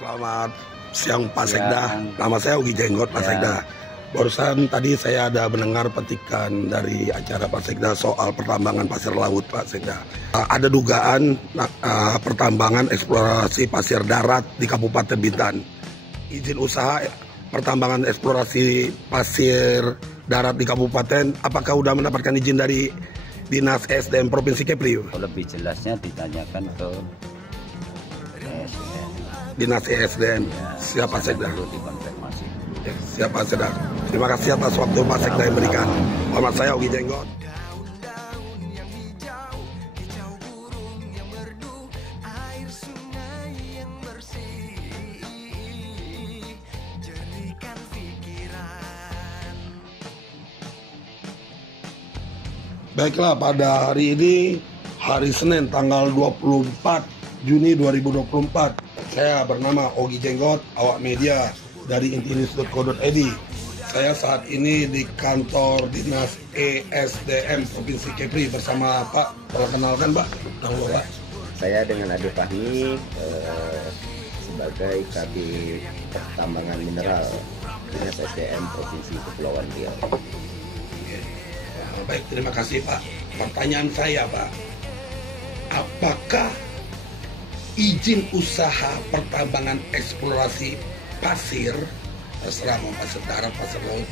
Selamat siang Pak Sekda. Nama saya Ugi Jenggot Pak Sekda. Barusan tadi saya ada mendengar petikan dari acara Pak Sekda soal pertambangan pasir laut Pak Sekda. Ada dugaan pertambangan eksplorasi pasir darat di Kabupaten Bintan. Izin usaha pertambangan eksplorasi pasir darat di kabupaten, apakah sudah mendapatkan izin dari Dinas ESDM Provinsi Kepri? Lebih jelasnya ditanyakan ke Dinas ESDM. Siapa Sekda? Dikonfirmasi. Siapa Sekda? Terima kasih atas waktu Pak Sekda yang berikan. Selamat saya Ugi Jenggot. Baiklah, pada hari ini hari Senin tanggal 24 Juni 2024. Saya bernama Ogi Jenggot, awak media dari intinews.co.id. Saya saat ini di kantor Dinas ESDM Provinsi Kepri bersama Pak. Perkenalkan Pak. Pak. Saya dengan Ade Fahmi sebagai Kabid Pertambangan Mineral Dinas ESDM Provinsi Kepulauan Riau. Baik, terima kasih Pak. Pertanyaan saya Pak, apakah izin usaha pertambangan eksplorasi pasir, terserah mau pasir darat, pasir laut,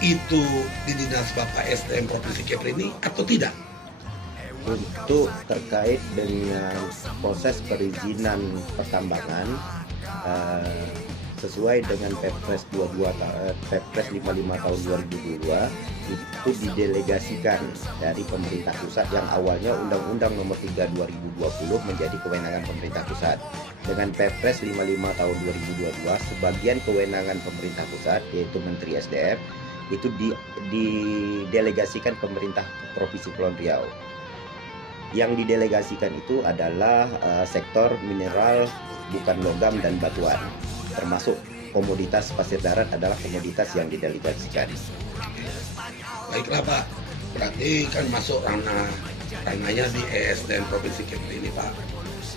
itu di Dinas Bapak SDM Provinsi Kepri ini atau tidak? Untuk terkait dengan proses perizinan pertambangan sesuai dengan Perpres 55 tahun 2022 itu didelegasikan dari pemerintah pusat yang awalnya Undang-Undang Nomor 3 2020 menjadi kewenangan pemerintah pusat. Dengan Perpres 55 tahun 2022 sebagian kewenangan pemerintah pusat yaitu Menteri SDM itu didelegasikan pemerintah Provinsi Kepulauan Riau. Yang didelegasikan itu adalah sektor mineral bukan logam dan batuan. Termasuk komoditas pasir darat adalah komoditas yang didelegasikan. Baiklah Pak, berarti kan masuk ranahnya di ESDM Provinsi Kepri ini Pak.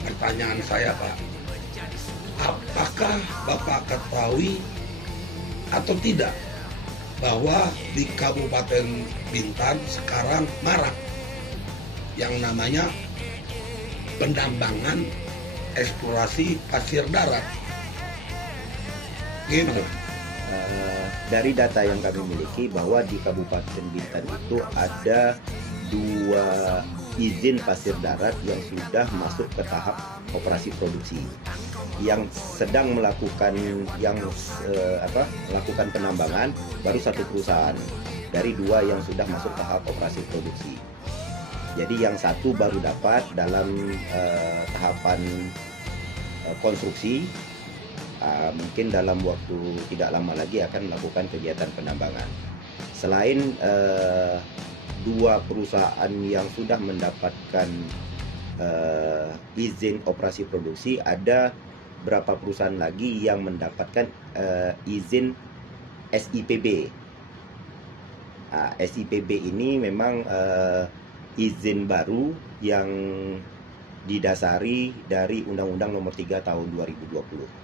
Pertanyaan saya Pak, apakah Bapak ketahui atau tidak bahwa di Kabupaten Bintan sekarang marak yang namanya penambangan eksplorasi pasir darat? Gimana? Dari data yang kami miliki bahwa di Kabupaten Bintan itu ada 2 izin pasir darat yang sudah masuk ke tahap operasi produksi. Yang sedang melakukan melakukan penambangan baru 1 perusahaan dari 2 yang sudah masuk tahap operasi produksi. Jadi yang 1 baru dapat dalam tahapan konstruksi. Mungkin dalam waktu tidak lama lagi akan melakukan kegiatan penambangan. Selain 2 perusahaan yang sudah mendapatkan izin operasi produksi, ada berapa perusahaan lagi yang mendapatkan izin SIPB. SIPB ini memang izin baru yang didasari dari Undang-Undang Nomor 3 Tahun 2020.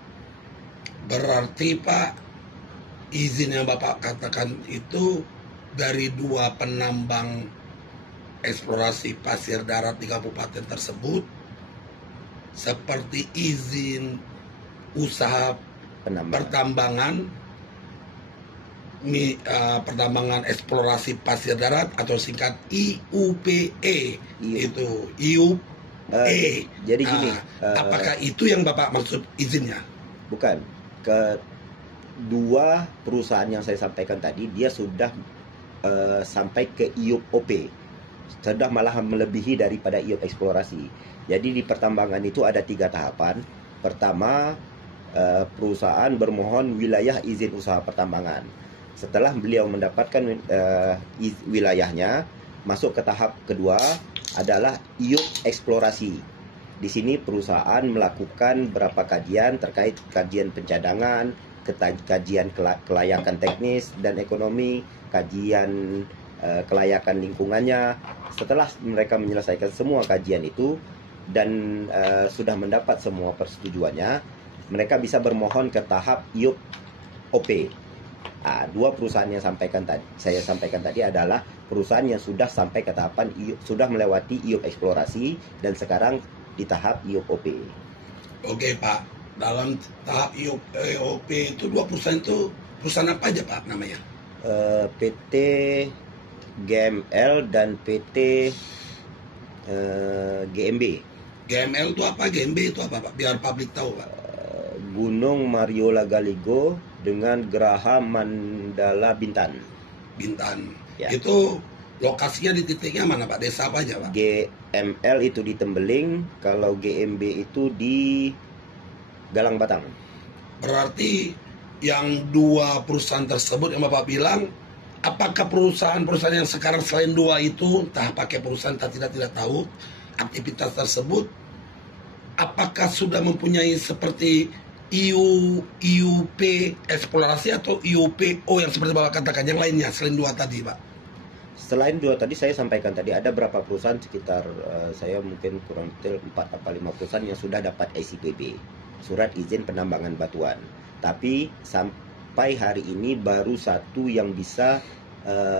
Berarti Pak, izin yang Bapak katakan itu dari 2 penambang eksplorasi pasir darat di kabupaten tersebut, seperti izin usaha pertambangan eksplorasi pasir darat atau singkat IUPE. Itu IUPE. Jadi gini, apakah itu yang Bapak maksud izinnya? Bukan. Kedua perusahaan yang saya sampaikan tadi, dia sudah sampai ke IUP, sudah malah melebihi daripada IUP eksplorasi. Jadi di pertambangan itu ada 3 tahapan. Pertama, perusahaan bermohon wilayah izin usaha pertambangan. Setelah beliau mendapatkan wilayahnya, masuk ke tahap kedua adalah IUP eksplorasi. Di sini perusahaan melakukan beberapa kajian terkait kajian pencadangan, kajian kelayakan teknis dan ekonomi, kajian kelayakan lingkungannya. Setelah mereka menyelesaikan semua kajian itu dan sudah mendapat semua persetujuannya, mereka bisa bermohon ke tahap IUP OP. Dua perusahaan yang saya sampaikan tadi adalah perusahaan yang sudah sampai ke tahapan sudah melewati IUP eksplorasi dan sekarang di tahap IUP OP. Oke Pak, dalam tahap IUP OP itu dua perusahaan itu perusahaan apa aja Pak namanya? PT GML dan PT GMB. GML itu apa? GMB itu apa Pak? Biar publik tahu Pak. Gunung Mariola Galigo dengan Geraha Mandala Bintan. Bintan. Ya. Itu lokasinya di titiknya mana Pak? Desa apa aja Pak? GML itu di Tembeling, kalau GMB itu di Galang Batang. Berarti yang dua perusahaan tersebut yang Bapak bilang, apakah perusahaan-perusahaan yang sekarang selain dua itu, entah pakai perusahaan kita tidak tahu, aktivitas tersebut, apakah sudah mempunyai seperti IUP eksplorasi atau IUPO yang seperti Bapak katakan, yang lainnya selain dua tadi Pak? Selain dua tadi saya sampaikan tadi, ada berapa perusahaan sekitar saya mungkin kurang detail 4 atau 5 perusahaan yang sudah dapat SIPB, surat izin penambangan batuan. Tapi sampai hari ini baru satu yang bisa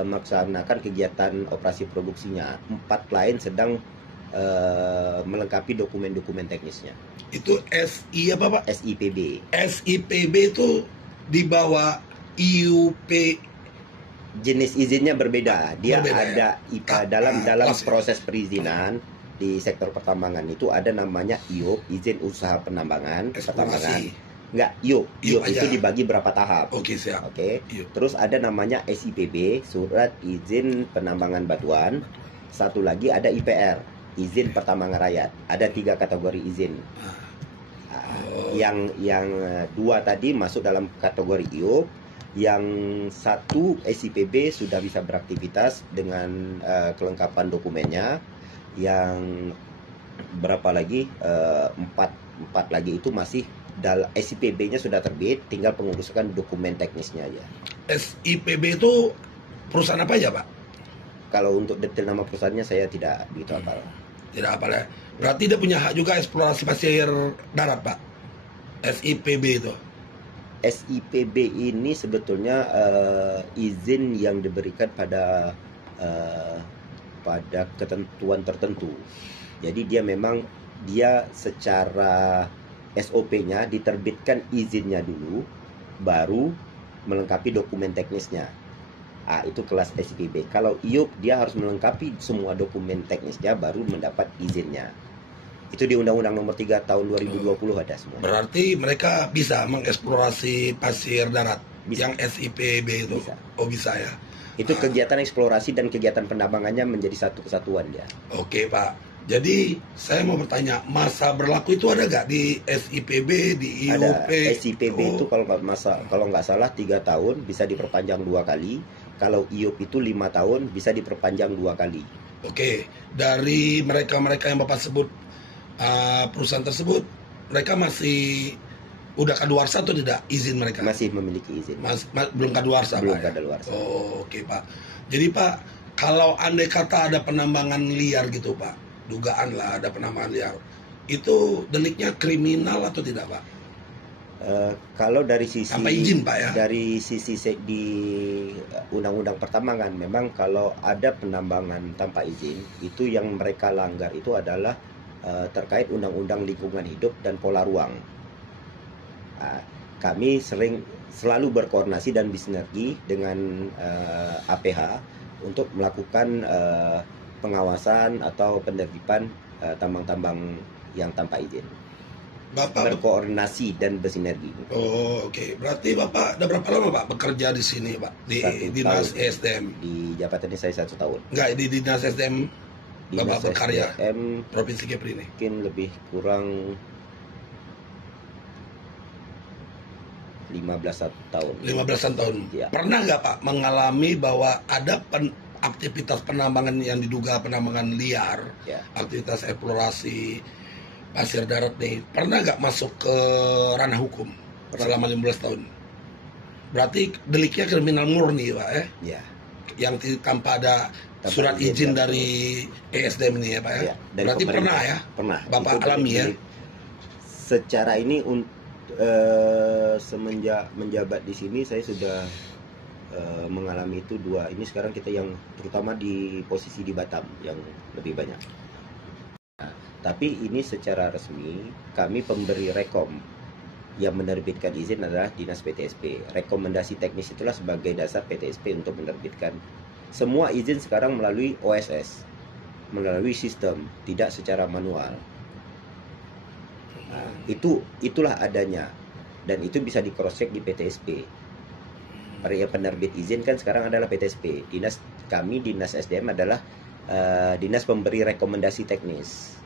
melaksanakan kegiatan operasi produksinya. 4 lain sedang melengkapi dokumen-dokumen teknisnya. Itu SI apa Pak? SIPB. SIPB itu di bawah IUP. Jenis izinnya berbeda. Dia Berbeda, ada ya? dalam Kelas, proses perizinan di sektor pertambangan itu ada namanya IUP, izin usaha penambangan, pertambangan. Enggak, IUP itu dibagi berapa tahap. Oke, siap. Oke. Terus ada namanya SIPB, surat izin penambangan batuan. Satu lagi ada IPR, izin pertambangan rakyat. Ada 3 kategori izin. Yang 2 tadi masuk dalam kategori IUP. Yang 1 SIPB sudah bisa beraktivitas dengan kelengkapan dokumennya. Yang berapa lagi? 4 lagi itu masih SIPB-nya sudah terbit, tinggal pengurusan dokumen teknisnya aja. SIPB itu perusahaan apa aja Pak? Kalau untuk detail nama perusahaannya saya tidak begitu hafal. Tidak hafal ya. Berarti dia punya hak juga eksplorasi pasir darat Pak? SIPB itu. SIPB ini sebetulnya izin yang diberikan pada ketentuan tertentu. Jadi dia secara SOP-nya diterbitkan izinnya dulu, baru melengkapi dokumen teknisnya. Itu kelas SIPB. Kalau IUP dia harus melengkapi semua dokumen teknisnya baru mendapat izinnya. Itu di Undang-Undang Nomor 3 Tahun 2020 ada semua. Berarti mereka bisa mengeksplorasi pasir darat bisa. Yang SIPB itu? Bisa. Oh bisa ya. Itu kegiatan eksplorasi dan kegiatan penambangannya menjadi satu kesatuan ya. Oke Pak. Jadi saya mau bertanya, masa berlaku itu ada nggak di SIPB, di IUP? Ada. SIPB itu kalau nggak salah 3 tahun bisa diperpanjang 2 kali. Kalau IUP itu 5 tahun bisa diperpanjang 2 kali. Oke. Dari mereka yang Bapak sebut, perusahaan tersebut, mereka masih udah kadaluarsa atau tidak izin mereka? Masih memiliki izin. Belum kadaluarsa belum Pak? Kadaluarsa. Oh, oke Pak. Jadi Pak, kalau andai kata ada penambangan liar gitu Pak, dugaan lah ada penambangan liar, itu deliknya kriminal atau tidak Pak? Kalau dari sisi tanpa izin Pak ya? Dari sisi di Undang-Undang Pertambangan, memang kalau ada penambangan tanpa izin, itu yang mereka langgar itu adalah terkait Undang-Undang Lingkungan Hidup dan Pola Ruang. Kami selalu berkoordinasi dan bersinergi dengan APH untuk melakukan pengawasan atau penertiban tambang-tambang yang tanpa izin. Bapak berkoordinasi dan bersinergi. Oh, oke. Berarti Bapak udah berapa lama Pak bekerja di sini Pak? Di Dinas SDM? Di jabatan ini saya 1 tahun. Enggak, di Dinas SDM Bapak berkarya Provinsi Kepri ini? Mungkin lebih kurang 15 tahun. 15 tahun. Ya. Pernah nggak Pak mengalami bahwa ada aktivitas penambangan yang diduga penambangan liar, ya, aktivitas eksplorasi pasir darat nih, pernah nggak masuk ke ranah hukum selama 15 tahun? Berarti deliknya kriminal murni Pak ya? Ya. Yang tanpa ada surat izin dari ESDM ini ya Pak ya? Ya, berarti pernah ya? Pernah. Bapak alami ya? Secara ini semenjak menjabat di sini saya sudah mengalami itu dua. Ini sekarang kita yang terutama di posisi di Batam yang lebih banyak. Nah, tapi ini secara resmi kami pemberi rekom, yang menerbitkan izin adalah Dinas PTSP. Rekomendasi teknis itulah sebagai dasar PTSP untuk menerbitkan. Semua izin sekarang melalui OSS, melalui sistem, tidak secara manual. Nah, itulah adanya, dan itu bisa di cross check di PTSP. Yang penerbit izin kan sekarang adalah PTSP. Dinas SDM adalah dinas pemberi rekomendasi teknis.